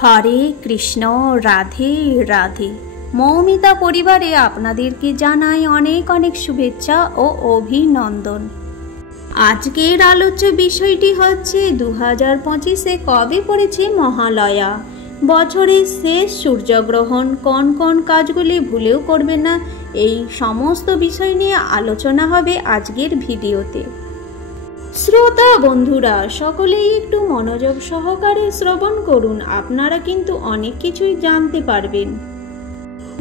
হরে কৃষ্ণ, রাধে রাধে। মৌমিতা পরিবারে আপনাদেরকে জানাই অনেক অনেক শুভেচ্ছা ও অভিনন্দন। আজকের আলোচ্য বিষয়টি হচ্ছে 2025-এ কবে পড়েছে মহালয়া, বছরের শেষ সূর্যগ্রহণ, কোন কোন কাজগুলি ভুলেও করবেন না, এই সমস্ত বিষয় নিয়ে আলোচনা হবে আজকের ভিডিওতে। শ্রোতা বন্ধুরা সকলেই একটু মনোযোগ সহকারে শ্রবণ করুন, আপনারা কিন্তু অনেক কিছুই জানতে পারবেন।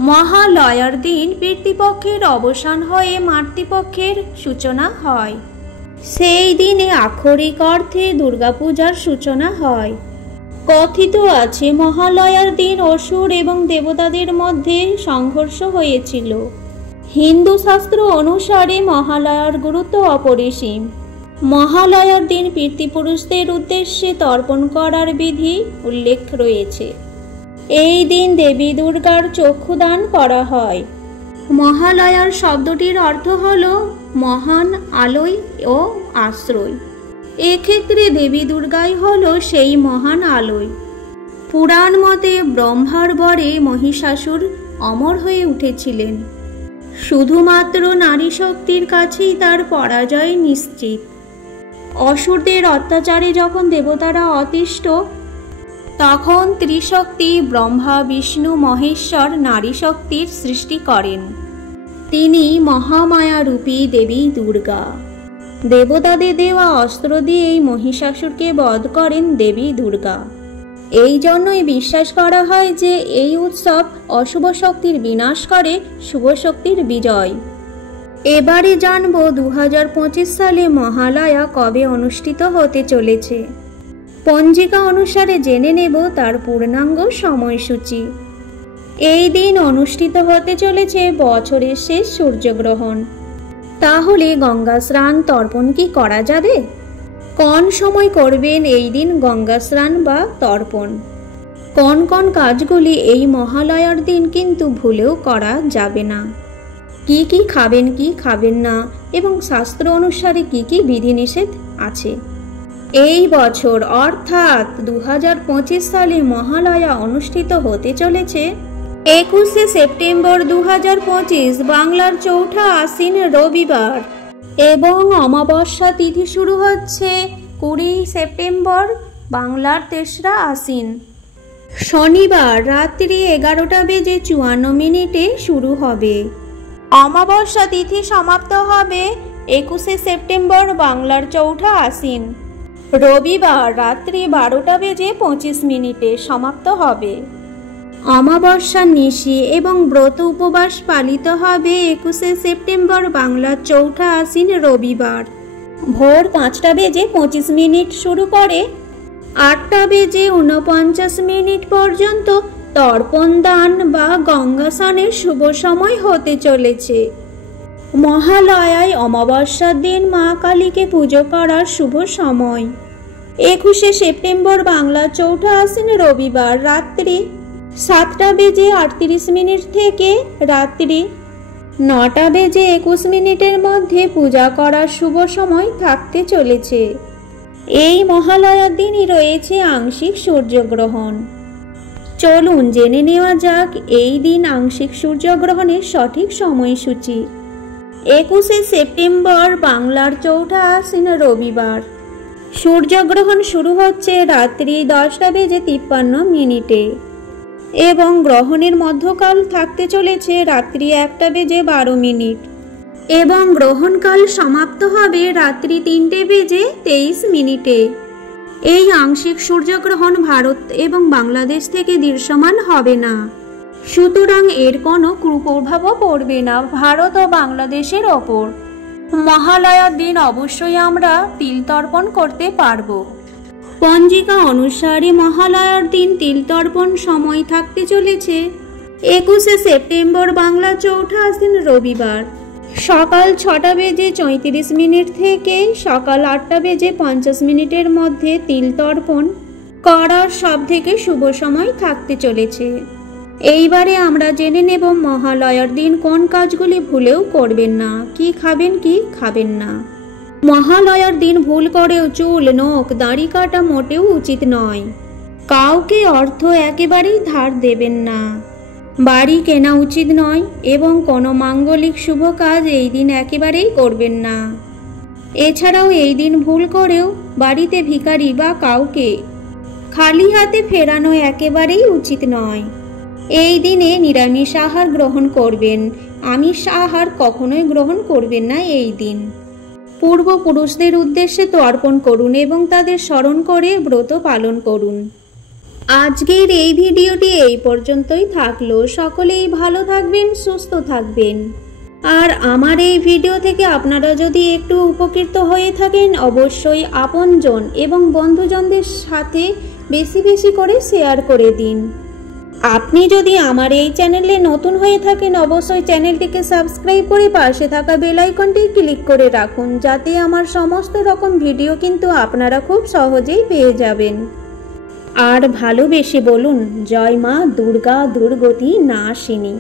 মহালয়ার দিন পিতৃপক্ষের অবসান হয়ে মাতৃপক্ষের সূচনা হয়। সেই দিনে আক্ষরিক অর্থে দুর্গাপূজার সূচনা হয়। কথিত আছে মহালয়ার দিন অসুর এবং দেবতাদের মধ্যে সংঘর্ষ হয়েছিল। হিন্দু শাস্ত্র অনুসারে মহালয়ার গুরুত্ব অপরিসীম। মহালয়ার দিন পিতৃপুরুষদের উদ্দেশ্যে তর্পণ করার বিধি উল্লেখ রয়েছে। এই দিন দেবী দুর্গার চক্ষুদান করা হয়। মহালয়ার শব্দটির অর্থ হল মহান আলোয় ও আশ্রয়। এক্ষেত্রে দেবী দুর্গাই হল সেই মহান আলোয়। পুরাণ মতে ব্রহ্মার বরে মহিষাসুর অমর হয়ে উঠেছিলেন। শুধুমাত্র নারী শক্তির কাছেই তার পরাজয় নিশ্চিত। অসুরদের অত্যাচারে যখন দেবতারা অতিষ্ঠ, তখন ত্রিশক্তি ব্রহ্মা বিষ্ণু মহেশ্বর নারী শক্তির সৃষ্টি করেন। তিনি মহামায়ারূপী দেবী দুর্গা। দেবতাদের দেওয়া অস্ত্র দিয়ে এই মহিষাসুরকে বধ করেন দেবী দুর্গা। এই জন্যই বিশ্বাস করা হয় যে এই উৎসব অশুভ শক্তির বিনাশ করে শুভ শক্তির বিজয়। এবারে জানব 2025 সালে মহালয়া কবে অনুষ্ঠিত হতে চলেছে। পঞ্জিকা অনুসারে জেনে নেব তার পূর্ণাঙ্গ সময়সূচি। এই দিন অনুষ্ঠিত হতে চলেছে বছরের শেষ সূর্যগ্রহণ। তাহলে গঙ্গা স্নান তর্পণ কি করা যাবে? কোন সময় করবেন এই দিন গঙ্গা স্নান বা তর্পণ? কোন কোন কাজগুলি এই মহালয়ার দিন কিন্তু ভুলেও করা যাবে না? কি কি খাবেন কি খাবেন না এবং শাস্ত্র অনুসারে কি কি বিধিনিষেধ আছে? এই বছর অর্থাৎ 2025 সালে মহালয়া অনুষ্ঠিত হতে চলেছে 21শে সেপ্টেম্বর 2025 বাংলার চৌঠা আশ্বিন রবিবার, এবং অমাবস্যা তিথি শুরু হচ্ছে 20 সেপ্টেম্বর বাংলার তেসরা আশ্বিন শনিবার রাত্রি 11:54 শুরু হবে। অমাবস্যা তিথি সমাপ্ত হবে 21শে সেপ্টেম্বর বাংলার চৌঠা আশ্বিন রবিবার রাত্রি 12:25 সমাপ্ত হবে। অমাবস্যা নিশি এবং ব্রত উপবাস পালিত হবে 21শে সেপ্টেম্বর বাংলার চৌঠা আশ্বিন রবিবার ভোর 5:25 শুরু করে 8:49 পর্যন্ত তর্পণ দান বা গঙ্গা স্নানের শুভ সময় হতে চলেছে। মহালয়ায় অমাবস্যার দিন মা কালীকে পুজো করার শুভ সময়। 21শে সেপ্টেম্বর বাংলা চৌঠা আশ্বিন রবিবার রাত্রি 7:38 থেকে রাত্রি 9:21 মধ্যে পূজা করার শুভ সময় থাকতে চলেছে। এই মহালয়ার দিনই রয়েছে আংশিক সূর্যগ্রহণ। চলুন জেনে নেওয়া যাক এই দিন আংশিক সূর্যগ্রহণের সঠিক সময়সূচি। 21শে সেপ্টেম্বর বাংলার চৌঠা আশ্বিন রবিবার সূর্যগ্রহণ শুরু হচ্ছে রাত্রি 10:53 এবং গ্রহণের মধ্যকাল থাকতে চলেছে রাত্রি 1:12 এবং গ্রহণকাল সমাপ্ত হবে রাত্রি 3:23। এই আংশিক সূর্যগ্রহণ ভারত এবং বাংলাদেশ থেকে দৃশ্যমান হবে না, সুতরাং এর কোনো কুপ্রভাবও পড়বে না ভারত ও বাংলাদেশের ওপর। মহালয়ার দিন অবশ্যই আমরা তিল তর্পণ করতে পারব। পঞ্জিকা অনুসারে মহালয়ার দিন তিল তর্পণ সময় থাকতে চলেছে 21শে সেপ্টেম্বর বাংলা চৌঠা আশ্বিন রবিবার সকাল 6:34 থেকে সকাল 8:50 মধ্যে তিল তর্পণ করার সবথেকে শুভ সময় থাকতে চলেছে। এইবারে আমরা জেনে নেব মহালয়ার দিন কোন কাজগুলি ভুলেও করবেন না, কি খাবেন কি খাবেন না। মহালয়ার দিন ভুল করেও চুল, নখ, দাড়ি কাটা মোটেও উচিত নয়। কাউকে অর্থ একেবারেই ধার দেবেন না। বাড়ি কেনা উচিত নয় এবং কোনো মাঙ্গলিক শুভ কাজ এই দিন একেবারেই করবেন না। এছাড়াও এই দিন ভুল করেও বাড়িতে ভিখারি বা কাউকে খালি হাতে ফেরানো একেবারেই উচিত নয়। এই দিনে নিরামিষ আহার গ্রহণ করবেন, আমিষ আহার কখনোই গ্রহণ করবেন না। এই দিন পূর্বপুরুষদের উদ্দেশ্যে তর্পণ করুন এবং তাদের স্মরণ করে ব্রত পালন করুন। আজকের এই ভিডিওটি এই পর্যন্তই থাকলো। সকলেই ভালো থাকবেন, সুস্থ থাকবেন। আর আমার এই ভিডিও থেকে আপনারা যদি একটু উপকৃত হয়ে থাকেন, অবশ্যই আপনজন এবং বন্ধুজনদের সাথে বেশি বেশি করে শেয়ার করে দিন। আপনি যদি আমার এই চ্যানেলে নতুন হয়ে থাকেন, অবশ্যই চ্যানেলটিকে সাবস্ক্রাইব করে পাশে থাকা বেল আইকনটি ক্লিক করে রাখুন, যাতে আমার সমস্ত রকম ভিডিও কিন্তু আপনারা খুব সহজেই পেয়ে যাবেন। আর ভালোবেসে বলুন, জয় মা দুর্গা দুর্গতি নাশিনী।